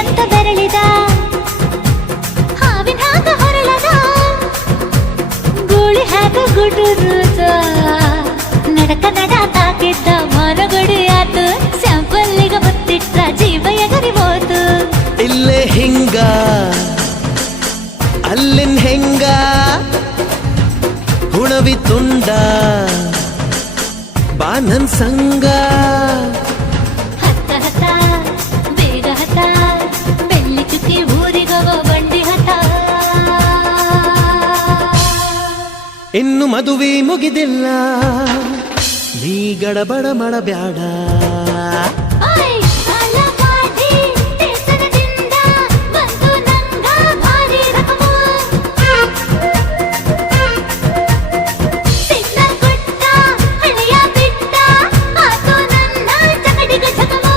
ಅಂತ ಬೆರಳಿದ ಹಾವಿನ ಹಾಗ ಹೊರಳದ ಗೂಳಿ ಹಾಗ ಗುಡುರುದ ನಡಕ ನಡ ತಾಕಿದ್ದ ಮರಗಡಿ ಆತು ಸ್ಯಾಂಪಲ್ಲಿಗ ಮುತ್ತಿಟ್ಟ ಜೀವ ಎಗರಿ ಹೋತು ಇಲ್ಲೇ ಹಿಂಗ ಅಲ್ಲಿನ್ ಹೆಂಗ ಹುಣವಿ ತುಂಡ ಬಾ ನನ್ ಸಂಗ ಹತ್ತ ಹತ ಬೇಗ ಹತ ಬೆಳ್ಳಿ ಚುಕ್ಕಿ ಊರಿಗವ ಬಂಡಿ ಹತ ಇನ್ನು ಮದುವೆ ಮುಗಿದಿಲ್ಲ ನೀ ಗಡಬಡ ಮಾಡಬ್ಯಾಡ ಓಯ್ ಕಾಲಪಾಟಿ ದೇಶದಿಂದ ಬಂತು ನಂಗ ಭಾರಿ ರಕಮು ಸಿಗ್ನಲ್ ಕೊಟ್ಟ ಹಳೆಯ ಬಿಟ್ಟ ಆತು ನನ್ನ ಚಕಡಿಗ ಚಕಮು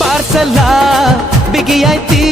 ಪಾರ್ಸಲ ಬಿಗಿಯಾಯ್ತಿ